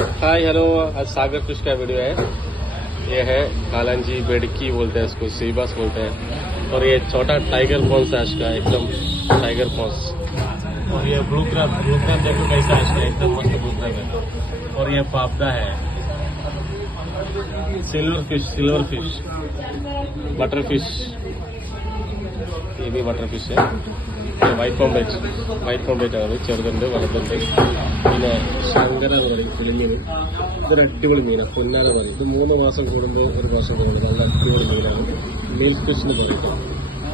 Hi hello, आज सागर fish का video है। ये है कालांजी बेड़की बोलते हैं इसको, सीबास बोलते हैं। और ये छोटा टाइगर पॉन्स है इसका, एकदम टाइगर पॉन्स। और ये ब्लू क्रैब देखो कैसा है इसका, एकदम मस्त ब्लू क्रैब है। और ये पापदा है, सिल्वर फिश, बटर फिश, ये भी बटर फिश है। വൈറ്റ് കോമ്പേറ്റ് ചെറുതുണ്ട് വലുതുണ്ട്. പിന്നെ ശങ്കര എന്ന് പറയും കുളിമീൻ. ഇതൊരു അടിപൊളി മീനാണ്, പൊന്നാല പറയും. ഇത് 3 മാസം കൂടുമ്പോൾ ഒരു വർഷം കൂടുന്നത്. നല്ല അടിപൊളി മീനാണ്. മിൽക്ക് ഫിഷ് എന്ന് പറയും,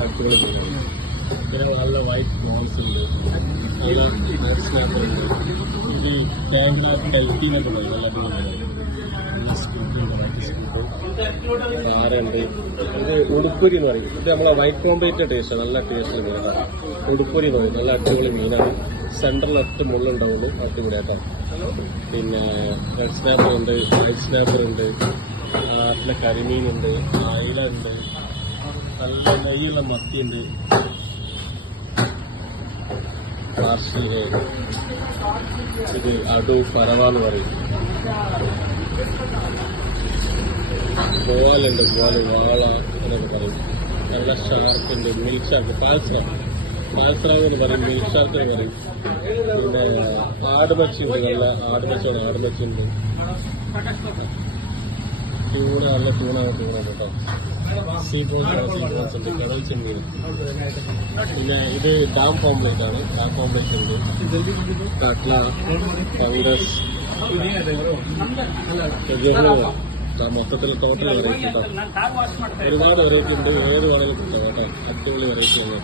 അടിപൊളി മീനാണ്. പിന്നെ നല്ല വൈറ്റ് പ്രോൺസ് ഉണ്ട്, നല്ല റെഡ് സ്നാപ്പർ ഉണ്ട്. ഇത് ക്യാമറ ഹെൽത്തി എന്നൊക്കെ പറയും, നല്ല അടിപൊളി മീനാണ്. ആരുണ്ട്, ഇത് ഉടുപ്പുരി എന്ന് പറയും. ഇത് നമ്മളെ വൈറ്റ് കോമ്പേറ്റ് ടേസ്റ്റ്, നല്ല ടേസ്റ്റ് മീനാണ്. ഉടുപ്പുരി എന്ന് പറയും, നല്ല അടിപൊളി മീനാണ്. സെൻട്രൽ ഒറ്റ മുള്ളുണ്ടാവുള്ളൂ, അടിപൊളിയാട്ടോ. പിന്നെ റെഡ് സ്നാപ്പർ ഉണ്ട്, വൈറ്റ് സ്നാപ്പർ ഉണ്ട്, നാട്ടിലെ കരിമീനുണ്ട്, അയില ഉണ്ട്, നല്ല നെയ്യുള്ള മത്തിയുണ്ട്. ഇത് അടു പരവാന്ന് പറയും. ബോലുണ്ട്, വാള എന്നൊക്കെ പറയും. നല്ല ഷാർക്കുണ്ട്, മിൽക്ക് ഷാർക്ക്, പാൽസ്രാവ് എന്ന് പറയും, മിൽക്ക് ഷാർക്ക് എന്ന് പറയും. പിന്നെ ആടുമച്ചിയുണ്ട്, നല്ല ആടുമച്ചിയുണ്ട്. നല്ല ട്യൂണ കേട്ടോ. സീ ബോൺസ് ഉണ്ട്, കടൽ ചെമ്മീൻ. പിന്നെ ഇത് ഡാം പോംപ്ലേറ്റ് ആണ്, ഉണ്ട്. കാട്ട്ല, ഫംഗസ്, മൊത്തത്തിൽ ടോട്ടൽ വെറൈറ്റി കേട്ടോ. ഒരുപാട് വെറൈറ്റി ഉണ്ട്, ഏത് വേണമെങ്കിലും കിട്ടാം കേട്ടോ. അടിപൊളി വെറൈറ്റി ആണ്.